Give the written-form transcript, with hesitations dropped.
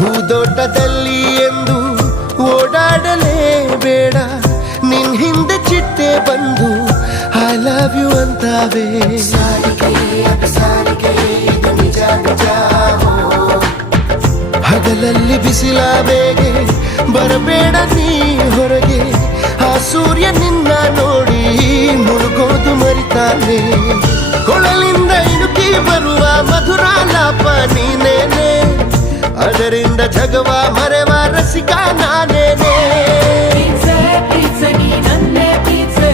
ಹೂದೋಟದಲ್ಲಿ ಎಂದು ಓಡಾಡಲೇಬೇಡ, ನಿನ್ ಹಿಂದೆ ಚಿಟ್ಟೆ ಬಂದು ಐ ಲವ್ ಯು ಅಂತಾವೆ. ಹಗಲಲ್ಲಿ ಬಿಸಿಲ ಬೇಗೆ ಬರಬೇಡ ನೀ ಹೊರಗೆ, ಆ ಸೂರ್ಯ ನಿನ್ನ ನೋಡಿ ಮುಳುಗೋದು ಮರಿತಾನೆ. ಕೊಳಲಿಂದ ಇಣುಕಿ ಬರುವ ಮಧುರ ಲಾಪ ನೀನೇನೆ, ಅದರಿಂದ ಜಗವ ಮರೆವ ರಸಿಕ ನಾನೇನೆ. ಪ್ರೀತ್ಸೆ ನೀ ನನ್ನೆ ಪ್ರೀತ್ಸೆ